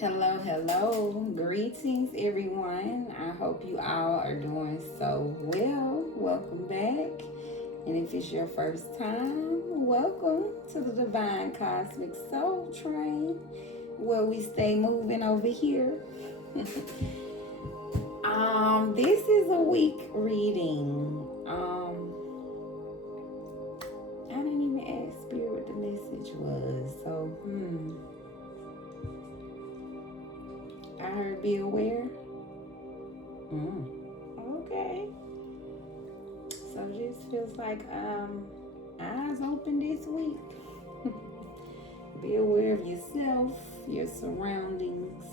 Hello. Greetings, everyone. I hope you all are doing so well. Welcome back. And if it's your first time, welcome to the Divine Cosmic Soul Train, where we stay moving over here. This is a week reading. I didn't even ask Spirit what the message was. So, I heard be aware. Okay. So just feels like eyes open this week. Be aware of yourself, your surroundings.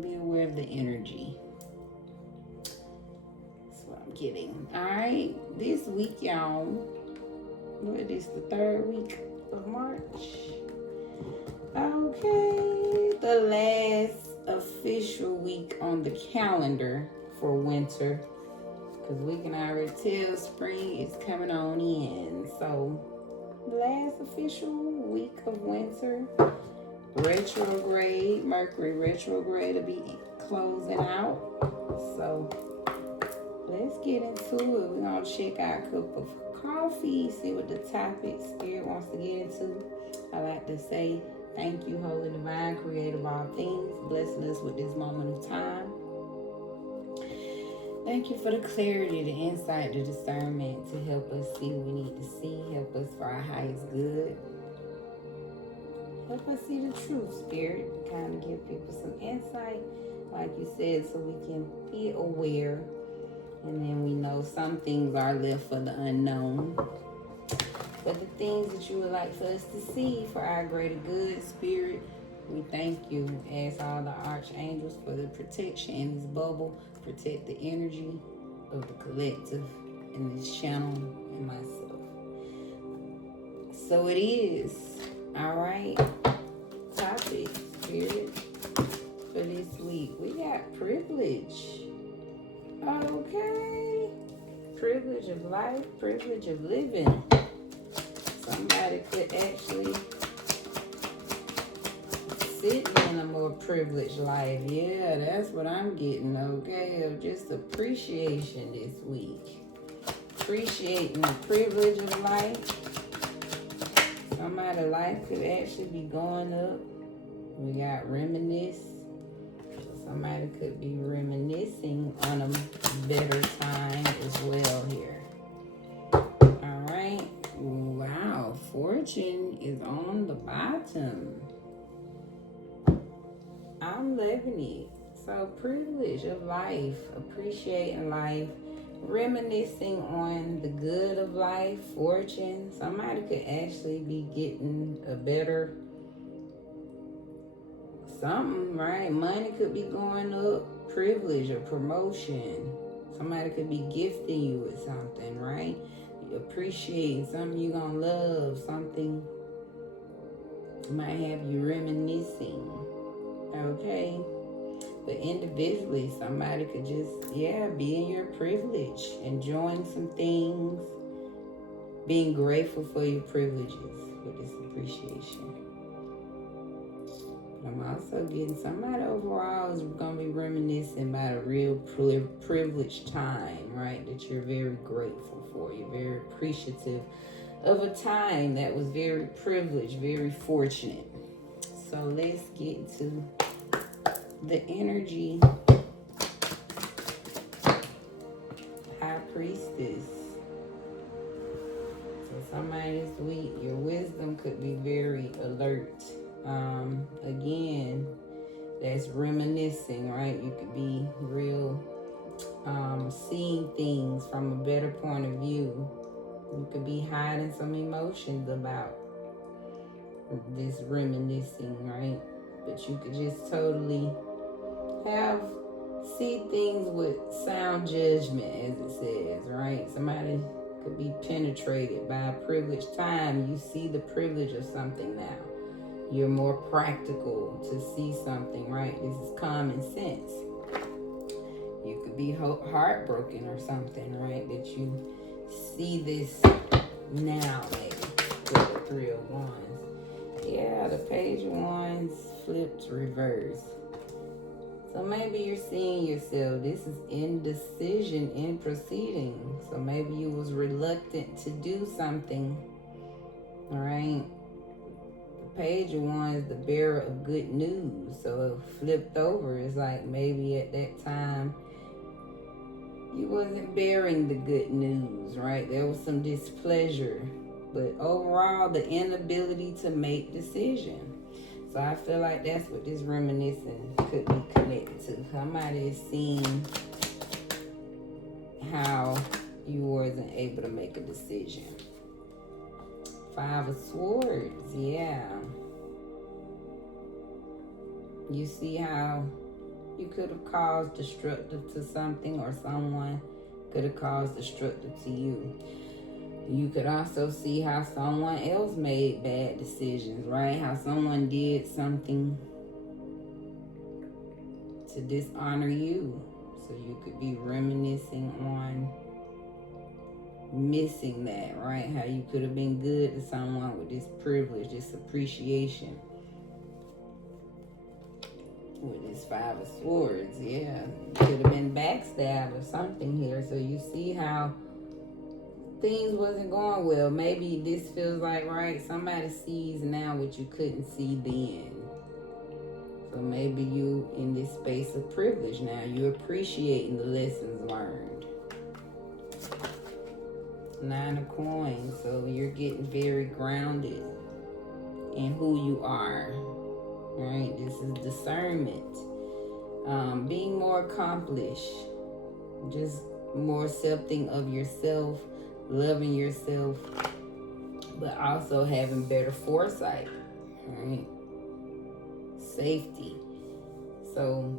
Be aware of the energy. That's what I'm getting. Alright, this week, y'all. What is the third week of March? Okay, the last official week on the calendar for winter, because we can already tell spring is coming on in. So, last official week of winter, retrograde, Mercury retrograde will be closing out. So, let's get into it. We're going to check our cup of coffee, see what the topic Spirit wants to get into. I like to say, thank you, Holy Divine, Creator of all things, blessing us with this moment of time. Thank you for the clarity, the insight, the discernment to help us see what we need to see, help us for our highest good. Help us see the truth, Spirit, kind of give people some insight, like you said, so we can be aware. And then we know some things are left for the unknown. But the things that you would like for us to see for our greater good, Spirit, we thank you. Ask all the archangels for the protection in this bubble. Protect the energy of the collective in this channel and myself. So it is. All right. Topic, Spirit, for this week. We got privilege. Okay. Privilege of life, privilege of living. Somebody could actually sit in a more privileged life. Yeah, that's what I'm getting, okay? Of just appreciation this week. Appreciating the privilege of life. Somebody's life could actually be going up. We got reminisce. Somebody could be reminiscing on a better time as well here. All right. Wow, fortune is on the bottom. I'm loving it. So privilege of life, appreciating life, reminiscing on the good of life, fortune. Somebody could actually be getting a better something, right? Money could be going up, privilege or promotion. Somebody could be gifting you with something, right? Appreciating something you're gonna love, something might have you reminiscing, okay? But individually, somebody could just, be in your privilege, enjoying some things, being grateful for your privileges with this appreciation. I'm also getting somebody overall is going to be reminiscing about a real privileged time, right? That you're very grateful for. You're very appreciative of a time that was very privileged, very fortunate. So let's get to the energy. High Priestess. So somebody this week, your wisdom could be very alert. Again, that's reminiscing, right? You could be real, seeing things from a better point of view. You could be hiding some emotions about this reminiscing, right? But you could just totally see things with sound judgment, as it says, right? Somebody could be penetrated by a privileged time. You see the privilege of something now. You're more practical to see something, right? This is common sense. You could be heartbroken or something, right? That you see this now, maybe, with the Three of Wands. Yeah, the Page of Wands flipped reverse. So maybe you're seeing yourself. This is indecision in proceeding. So maybe you was reluctant to do something. All right. The Page of Wands, the bearer of good news. So it flipped over. It's like maybe at that time you wasn't bearing the good news, right? There was some displeasure. But overall, the inability to make decisions. So I feel like that's what this reminiscing could be connected to. Somebody is seeing how you wasn't able to make a decision. 5 of Swords, yeah. You see how you could have caused destructive to something, or someone could have caused destructive to you. You could also see how someone else made bad decisions, right? How someone did something to dishonor you. So you could be reminiscing on missing that, right? How you could have been good to someone with this privilege, this appreciation. With this 5 of Swords, yeah. You could have been backstabbed or something here. So you see how things wasn't going well. Maybe this feels like, right, somebody sees now what you couldn't see then. So maybe you in this space of privilege now. You're appreciating the lessons learned. 9 of Coins. So you're getting very grounded in who you are. Right? This is discernment. Being more accomplished. Just more accepting of yourself. Loving yourself, but also having better foresight, right? Safety. So,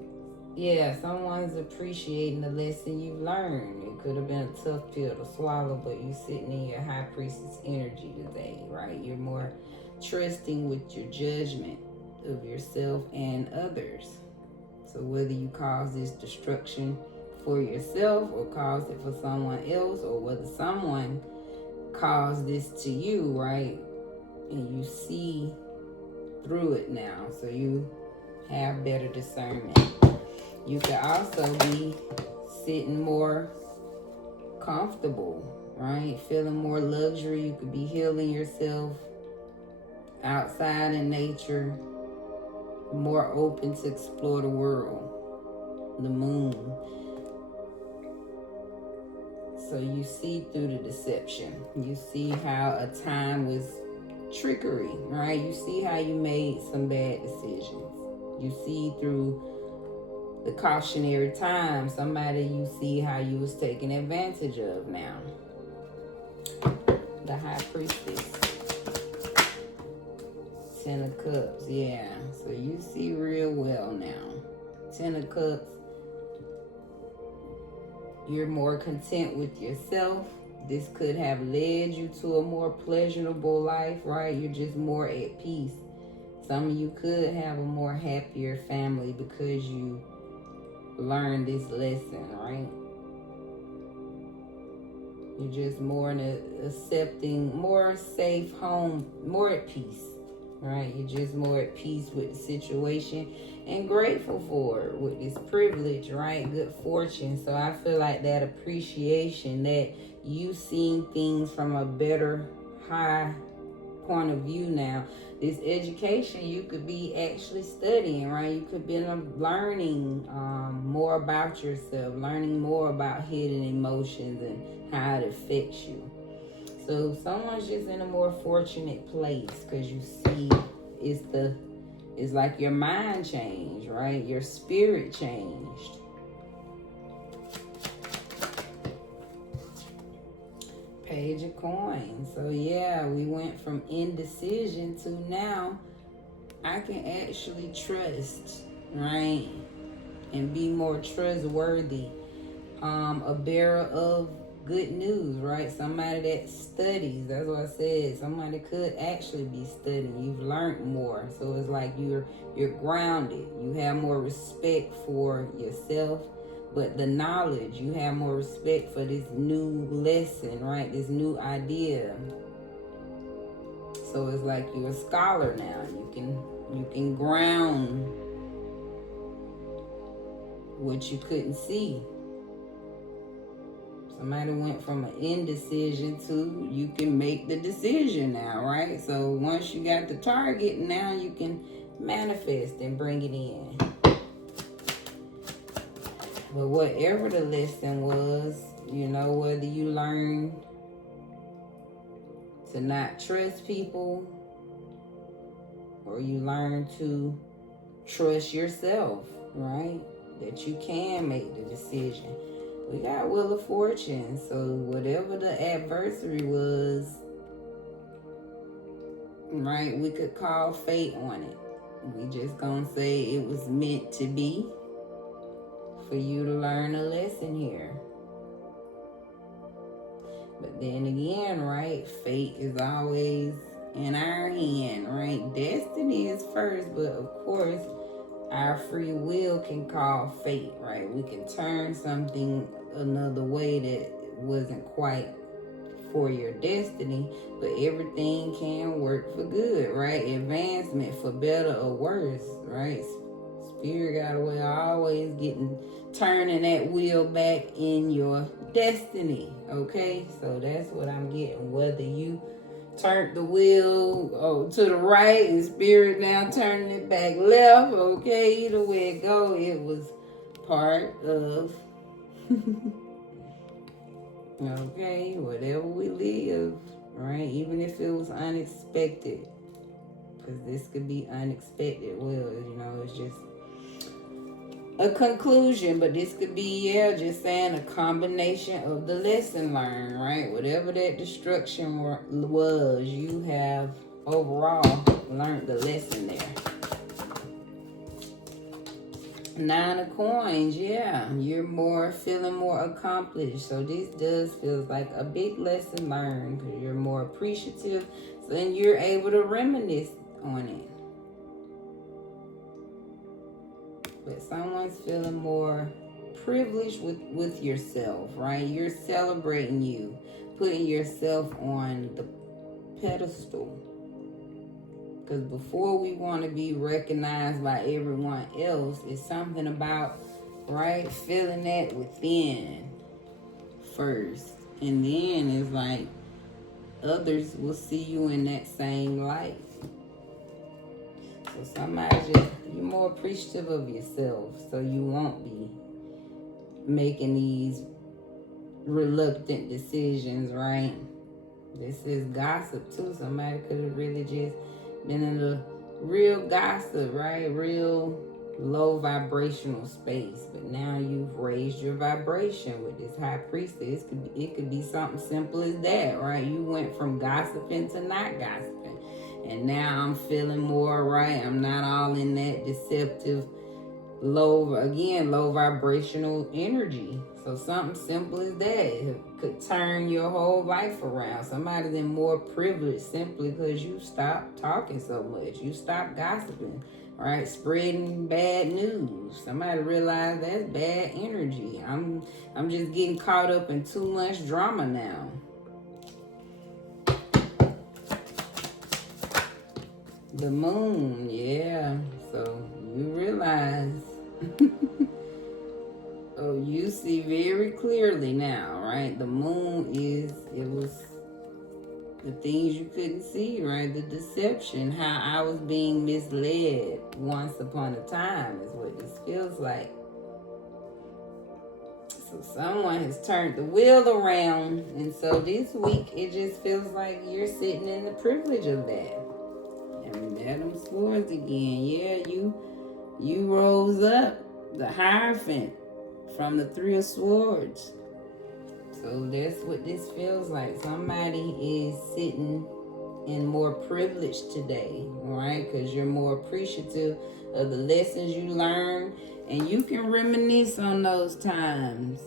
yeah, someone's appreciating the lesson you've learned. It could have been a tough pill to swallow, but you're sitting in your high priestess energy today, right? You're more trusting with your judgment of yourself and others. So whether you cause this destruction for yourself or cause it for someone else, or whether someone caused this to you, right? And you see through it now, so you have better discernment. You could also be sitting more comfortable, right? Feeling more luxury. You could be healing yourself outside in nature, more open to explore the world, the moon. So you see through the deception. You see how a time was trickery, right? You see how you made some bad decisions. You see through the cautionary time. Somebody, you see how you was taken advantage of now. The High Priestess. 10 of Cups, yeah. So you see real well now. 10 of Cups. You're more content with yourself. This could have led you to a more pleasurable life, right? You're just more at peace. Some of you could have a more happier family because you learned this lesson, right? You're just more in a accepting, more safe home, more at peace, right? You're just more at peace with the situation and grateful for it with this privilege, right? Good fortune. So I feel like that appreciation, that you seeing things from a better, high point of view now. This education, you could be actually studying, right? You could be learning more about yourself, learning more about hidden emotions and how it affects you. So someone's just in a more fortunate place because you see it's like your mind changed, right? Your spirit changed. Page of Coins. So yeah, we went from indecision to now I can actually trust, right? And be more trustworthy. A bearer of good news, right? Somebody that studies. That's what I said. Somebody could actually be studying. You've learned more. So it's like you're grounded. You have more respect for yourself. But the knowledge, you have more respect for this new lesson, right? This new idea. So it's like you're a scholar now. You can ground what you couldn't see. Somebody went from an indecision to you can make the decision now, right? So once you got the target, now you can manifest and bring it in. But whatever the lesson was, whether you learn to not trust people or you learn to trust yourself, right? That you can make the decision. We got Wheel of Fortune, so whatever the adversary was, right, we could call fate on it. We just gonna say it was meant to be for you to learn a lesson here. But then again, right, fate is always in our hand, right? Destiny is first, but of course, our free will can call fate, right? We can turn something another way that wasn't quite for your destiny, but everything can work for good, right? Advancement for better or worse, right? Spirit got a way of always turning that wheel back in your destiny, okay? So that's what I'm getting. Whether you turned the wheel to the right and Spirit now turning it back left, okay? Either way it go, it was part of okay, whatever we live, right? Even if it was unexpected, because this could be unexpected. Well, it's just a conclusion, but this could be, just saying a combination of the lesson learned, right? Whatever that destruction was, you have overall learned the lesson there. 9 of Coins, you're feeling more accomplished. So this does feel like a big lesson learned because you're more appreciative. So then you're able to reminisce on it. But someone's feeling more privileged with yourself, right? You're celebrating you, putting yourself on the pedestal. Because before we want to be recognized by everyone else, it's something about, right, feeling that within first. And then it's like others will see you in that same light. So you're more appreciative of yourself, so you won't be making these reluctant decisions, right? This is gossip too. Somebody could have really just been in a real gossip, right? Real low vibrational space. But now you've raised your vibration with this high priestess. It could be something simple as that, right? You went from gossiping to not gossiping. And now I'm feeling more right. I'm not all in that deceptive low vibrational energy. So something simple as that could turn your whole life around. Somebody's in more privilege simply because you stopped talking so much. You stopped gossiping, right? Spreading bad news. Somebody realized that's bad energy. I'm just getting caught up in too much drama now. The Moon, so you realize you see very clearly now, right? The Moon it was the things you couldn't see, right? The deception, how I was being misled once upon a time is what this feels like. So someone has turned the wheel around, and so this week it just feels like you're sitting in the privilege of that. And there them swords again. You rose up, the Hierophant from the 3 of Swords. So that's what this feels like. Somebody is sitting in more privilege today, right? Because you're more appreciative of the lessons you learned, and you can reminisce on those times.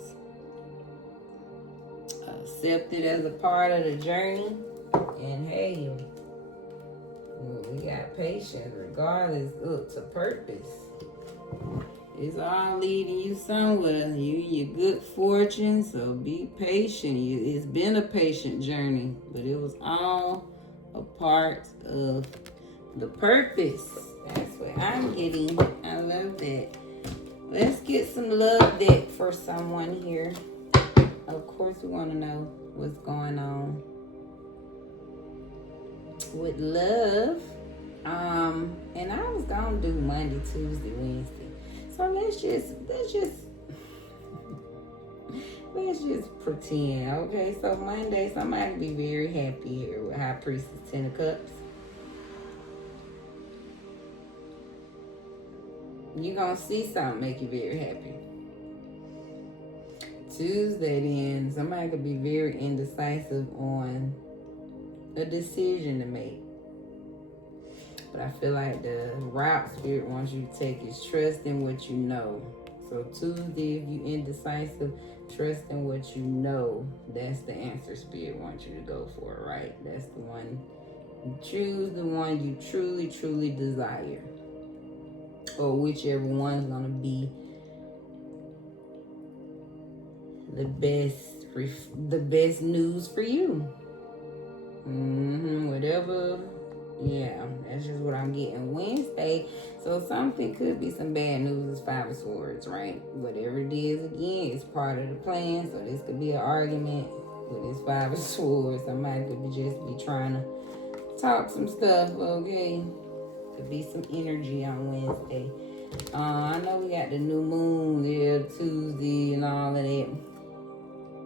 Accept it as a part of the journey, and hey, we got patience regardless to purpose. It's all leading you somewhere. Your good fortune, so be patient. It's been a patient journey, but it was all a part of the purpose. That's what I'm getting. I love that. Let's get some love deck for someone here. Of course, we want to know what's going on with love. And I was gonna do Monday, Tuesday, Wednesday. So let's just pretend, okay? So Monday, somebody be very happy here with High Priestess, 10 of Cups. You're gonna see something make you very happy. Tuesday, then somebody could be very indecisive on a decision to make. But I feel like the route Spirit wants you to take is trust in what you know. So Tuesday, if you indecisive, trust in what you know. That's the answer Spirit wants you to go for, right? That's the one. You choose the one you truly, truly desire. Or whichever one's going to be the best news for you. Whatever. Yeah, that's just what I'm getting. Wednesday, so something could be some bad news. Is 5 of Swords, right? Whatever it is, again, it's part of the plan. So this could be an argument with this 5 of Swords. Somebody could just be trying to talk some stuff, okay? Could be some energy on Wednesday. I know we got the new moon there, Tuesday and all of that.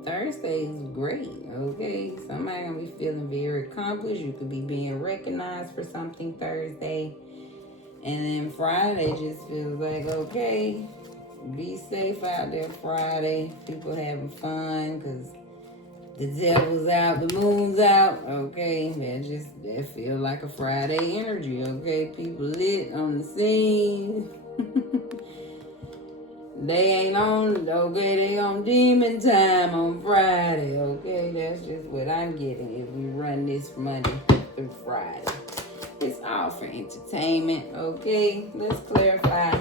Thursday is great, okay? Somebody gonna be feeling very accomplished. You could be being recognized for something Thursday. And then Friday just feels like, okay, be safe out there Friday. People having fun because the devil's out, the moon's out, okay? That feel like a Friday energy, okay? People lit on the scene. They ain't on, okay, they on demon time on Friday, okay? That's just what I'm getting if we run this Monday through Friday. It's all for entertainment, okay? Let's clarify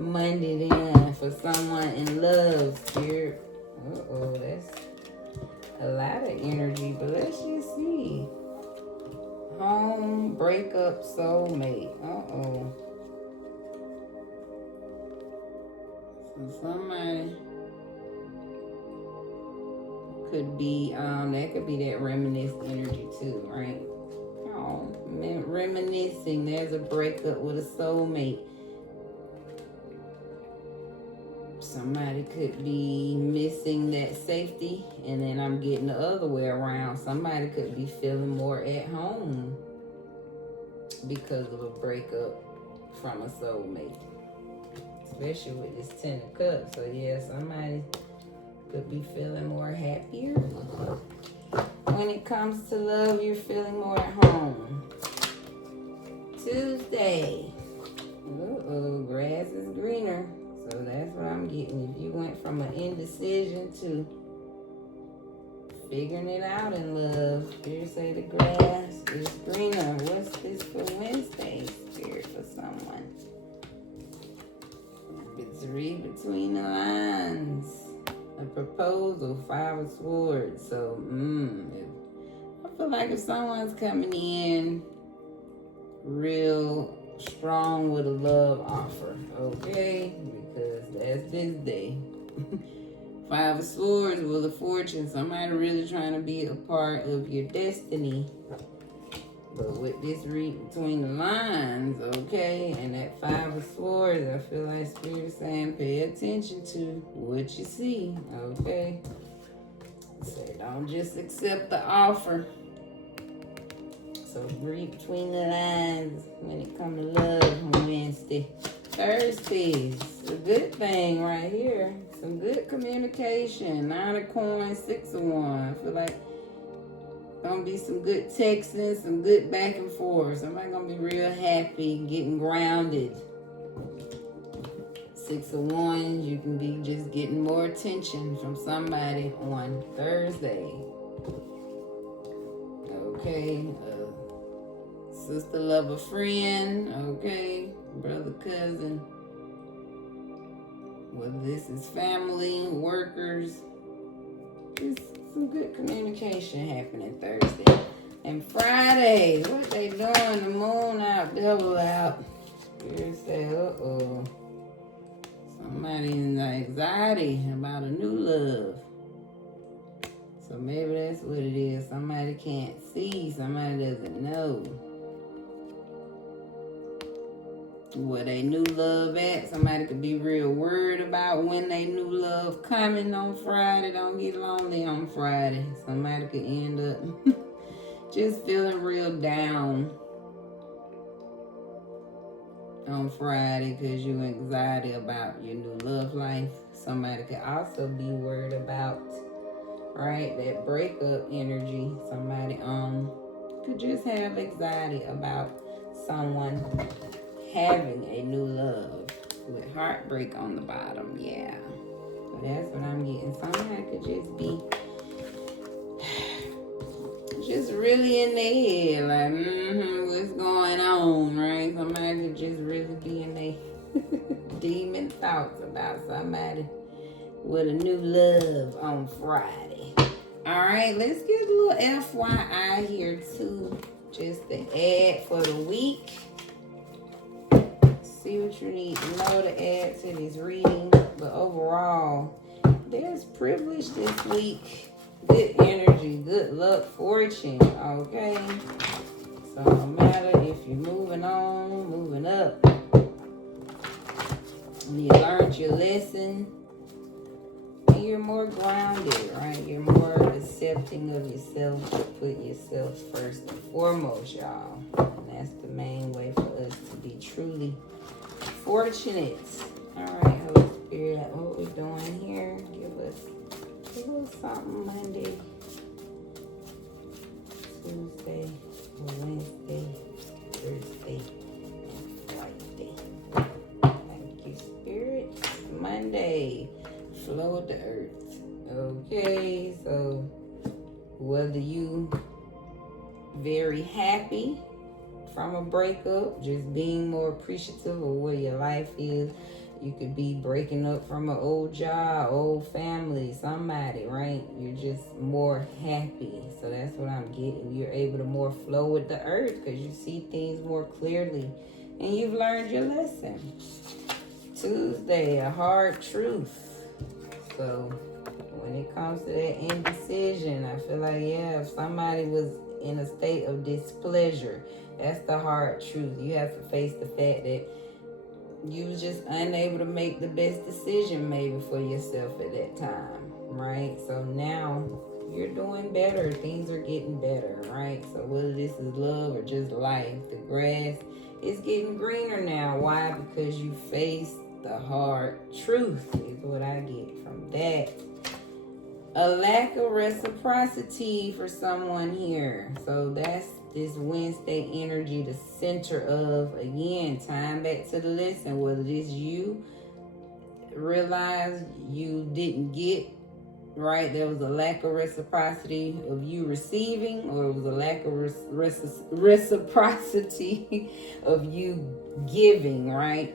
Monday then for someone in love, Spirit. That's a lot of energy, but let's just see. Home, breakup, soulmate. So somebody could be, that could be that reminiscing energy too, right? Reminiscing, there's a breakup with a soulmate. Somebody could be missing that safety, and then I'm getting the other way around. Somebody could be feeling more at home because of a breakup from a soulmate. Especially with this 10 of Cups. So yeah, somebody could be feeling more happier. When it comes to love, you're feeling more at home. Tuesday. Grass is greener. So that's what I'm getting. If you went from an indecision to figuring it out in love, Spirit say the grass is greener. What's this for Wednesday, Spirit, for someone? It's read between the lines. A proposal, 5 of Swords. So, I feel like if someone's coming in real strong with a love offer, okay? Because that's this day. 5 of Swords, Wheel of Fortune. Somebody really trying to be a part of your destiny. But with this read between the lines, okay, and that 5 of Swords, I feel like Spirit is saying pay attention to what you see, okay? So don't just accept the offer. So read between the lines when it comes to love on Wednesday. Thursdays, a good thing right here. Some good communication. 9 of Coins, 6 of Wands. I feel like gonna be some good texting, some good back and forth. Somebody gonna be real happy, getting grounded. 6 of Wands, you can be just getting more attention from somebody on Thursday. Okay, sister, love, a friend. Okay, brother, cousin. Whether this is family, workers, just some good communication happening Thursday. And Friday, what they doing? The moon out, devil out. Spirit say, uh-oh. Somebody in anxiety about a new love. So maybe that's what it is. Somebody can't see. Somebody doesn't know where they new love at. Somebody could be real worried about when they new love coming on Friday. Don't get lonely on Friday. Somebody could end up just feeling real down on Friday because you anxiety about your new love life. Somebody could also be worried about, right, that breakup energy. Somebody could just have anxiety about someone having a new love with heartbreak on the bottom. Yeah, so that's what I'm getting. Somebody could just be just really in their head, like, what's going on, right? Somebody could just really be in their demon thoughts about somebody with a new love on Friday. All right, let's get a little FYI here too, just to add for the week. See what you need to know to add to this reading. But overall, there's privilege this week. Good energy, good luck, fortune, okay? So no matter if you're moving on, moving up, you learned your lesson, and you're more grounded, right? You're more accepting of yourself. Put yourself first and foremost, y'all. And that's the main way for us to be truly fortunate. All right, Holy Spirit, what we doing here? Give us a little something Monday, Tuesday, Wednesday, Thursday, and Friday. Thank you, Spirit. Monday, flow of the earth. Okay, so whether you very happy from a breakup, just being more appreciative of where your life is. You could be breaking up from an old job, old family, somebody, right? You're just more happy. So that's what I'm getting. You're able to more flow with the earth because you see things more clearly and you've learned your lesson. Tuesday, a hard truth. So when it comes to that indecision, I feel like, yeah, if somebody was in a state of displeasure, that's the hard truth. You have to face the fact that you was just unable to make the best decision maybe for yourself at that time, right? So now you're doing better. Things are getting better, right? So whether this is love or just life, the grass is getting greener now. Why? Because you faced the hard truth is what I get from that. A lack of reciprocity for someone here. So that's this Wednesday energy, the center of, again, time back to the lesson, whether this you realize you didn't get, right? There was a lack of reciprocity of you receiving, or it was a lack of reciprocity of you giving, right?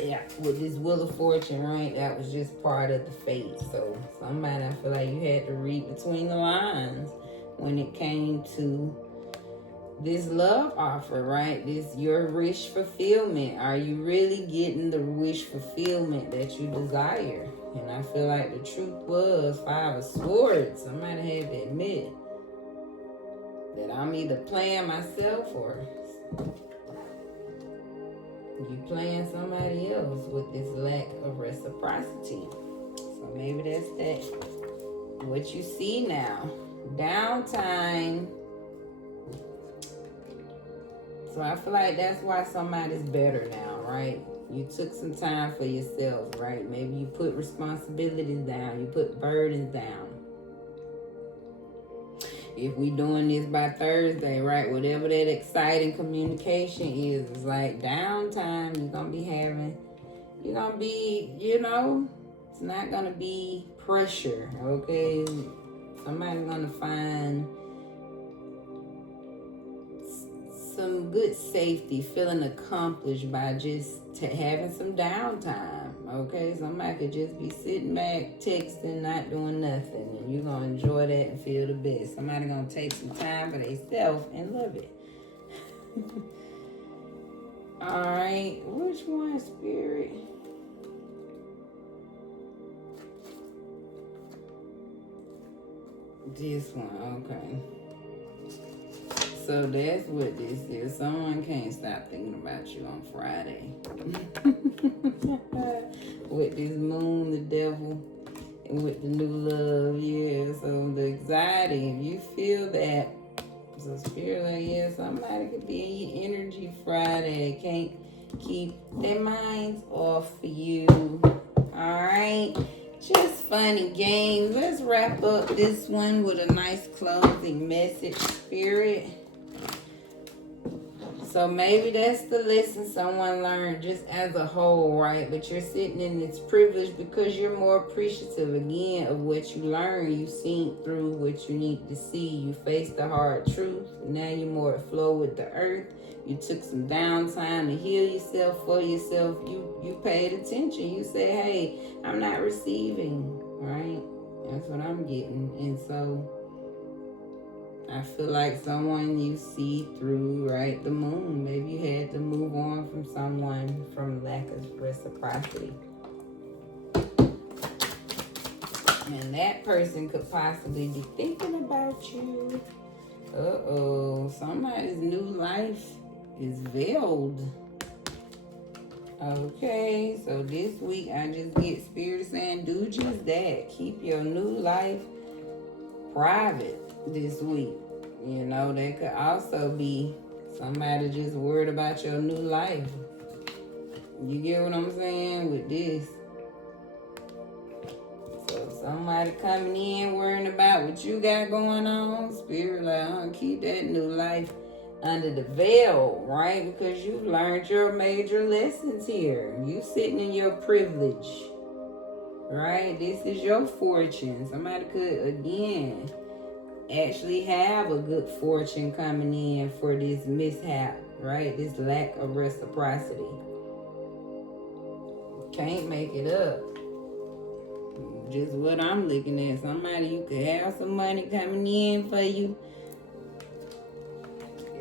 Yeah, with this Wheel of Fortune, right? That was just part of the fate. So somebody, I feel like you had to read between the lines when it came to this love offer, right? This your wish fulfillment. Are you really getting the wish fulfillment that you desire? And I feel like the truth was 5 of Swords. Somebody had to admit that I'm either playing myself or you playing somebody else with this lack of reciprocity. So maybe that's that. What you see now. Downtime. So I feel like that's why somebody's better now, right? You took some time for yourself, right? Maybe you put responsibilities down. You put burdens down. If we doing this by Thursday, right? Whatever that exciting communication is, it's like downtime you're going to be having. You're going to be, it's not going to be pressure, okay? Somebody's going to find some good safety, feeling accomplished by just having some downtime, Okay, somebody could just be sitting back, texting, not doing nothing, and you're gonna enjoy that and feel the best. Somebody gonna take some time for themselves and love it. All right, which one, Spirit? This one, okay. So that's what this is. Someone can't stop thinking about you on Friday. With this moon, the devil, and with the new love, yeah. So the anxiety, if you feel that, so Spirit, like, yeah, somebody could be in your energy Friday. Can't keep their minds off for you. All right. Just fun and games. Let's wrap up this one with a nice closing message, Spirit. So maybe that's the lesson someone learned just as a whole, right? But you're sitting in this privilege because you're more appreciative, again, of what you learned. You've seen through what you need to see. You faced the hard truth. Now you're more at flow with the earth. You took some downtime to heal yourself, for yourself. You paid attention. You said, hey, I'm not receiving, right? That's what I'm getting. And so I feel like someone you see through, right? The moon. Maybe you had to move on from someone from lack of reciprocity. And that person could possibly be thinking about you. Uh-oh. Somebody's new life is veiled. Okay, so this week I just get Spirit saying, do just that. Keep your new life private this week. You know, that could also be somebody just worried about your new life. You get what I'm saying with this? So somebody coming in worrying about what you got going on. Spirit like, keep that new life under the veil, right? Because you've learned your major lessons here. You sitting in your privilege, right? This is your fortune. Somebody could, again, actually have a good fortune coming in for this mishap, right? This lack of reciprocity. Can't make it up. Just what I'm looking at. Somebody, you could have some money coming in for you.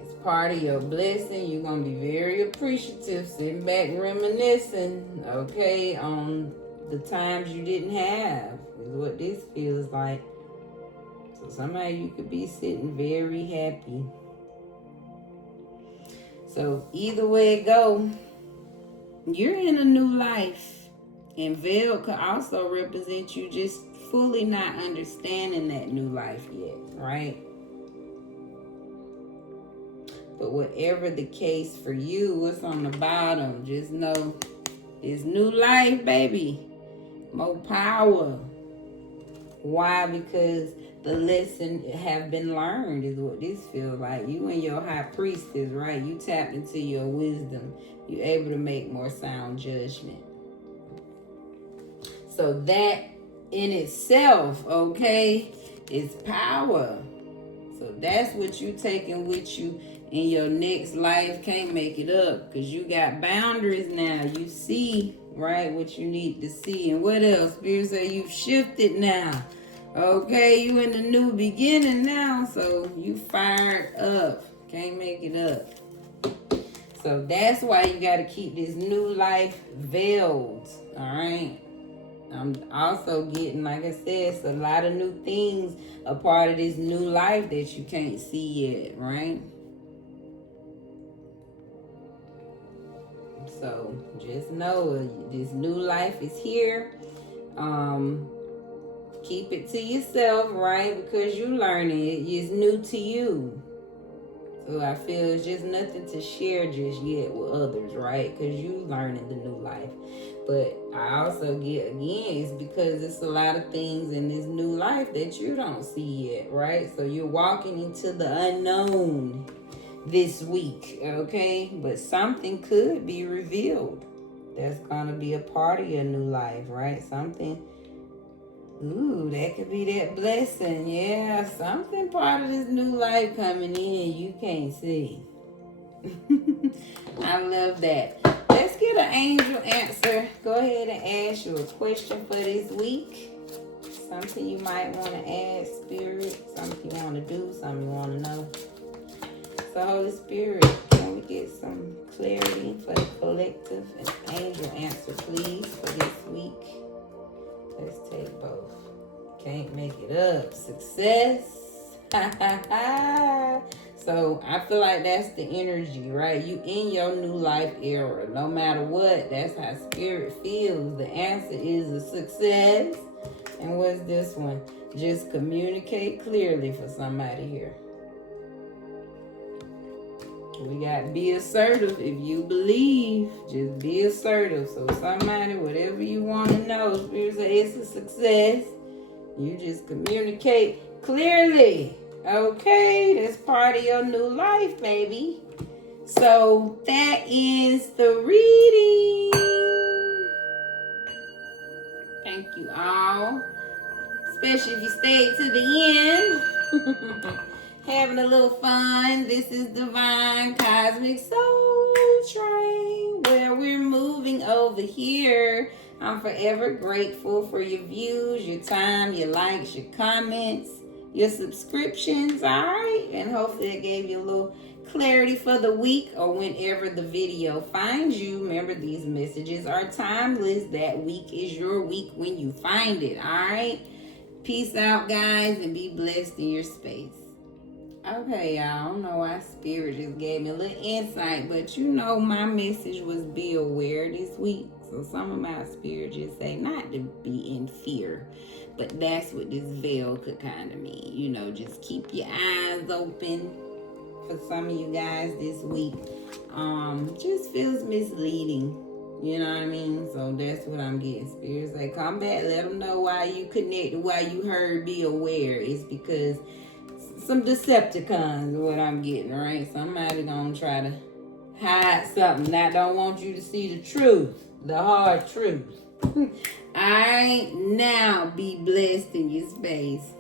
It's part of your blessing. You're going to be very appreciative, sitting back reminiscing, okay, on the times you didn't have, is what this feels like. So somebody, you could be sitting very happy. So either way it go, you're in a new life. And veil could also represent you just fully not understanding that new life yet, right? But whatever the case for you, what's on the bottom, just know this new life, baby, more power. Why? Because the lesson have been learned is what this feels like. You and your high priestess, right? You tapped into your wisdom. You're able to make more sound judgment. So that in itself, okay, is power. So that's what you taking with you in your next life. Can't make it up because you got boundaries now. You see, right, what you need to see. And what else? Spirit say you've shifted now. Okay, you in the new beginning now. So you fired up. Can't make it up. So that's why you got to keep this new life veiled. All right. I'm also getting, like I said, it's a lot of new things a part of this new life that you can't see yet, right? So just know this new life is here. Keep it to yourself, right? Because you learning it is new to you. So I feel it's just nothing to share just yet with others, right? Because you learning the new life. But I also get, again, it's because it's a lot of things in this new life that you don't see yet, right? So you're walking into the unknown this week, okay? But something could be revealed that's going to be a part of your new life, right? Something, ooh, that could be that blessing. Yeah, something part of this new life coming in you can't see. I love that. let's get an angel answer. Go ahead and ask you a question for this week. Something you might want to add, Spirit. Something you want to do, something you want to know. So, Holy Spirit, can we get some clarity for the collective and angel answer, please, for this week? Let's take both. Can't make it up. Success. So I feel like that's the energy, right? You in your new life era. No matter what, that's how Spirit feels. The answer is a success. And what's this one? Just communicate clearly for somebody here. We got be assertive. If you believe, just be assertive. So somebody, whatever you want to know, Spirit says it's a success. You just communicate clearly. Okay, that's part of your new life, baby. So that is the reading. Thank you all. Especially if you stayed to the end. Having a little fun. This is Divine Cosmic Soul Train, where we're moving over here. I'm forever grateful for your views, your time, your likes, your comments, your subscriptions, all right? And hopefully it gave you a little clarity for the week or whenever the video finds you. Remember, these messages are timeless. That week is your week when you find it, all right? Peace out, guys, and be blessed in your space. Okay, y'all, I don't know why Spirit just gave me a little insight, but you know my message was be aware this week. So some of my Spirit just say not to be in fear, but that's what this veil could kind of mean. You know, just keep your eyes open for some of you guys this week. Just feels misleading. You know what I mean? So that's what I'm getting. Spirit say, come back, let them know why you connected, why you heard be aware. It's because some Decepticons is what I'm getting, right? Somebody gonna try to hide something. I don't want you to see the truth, the hard truth. All right, now be blessed in your space.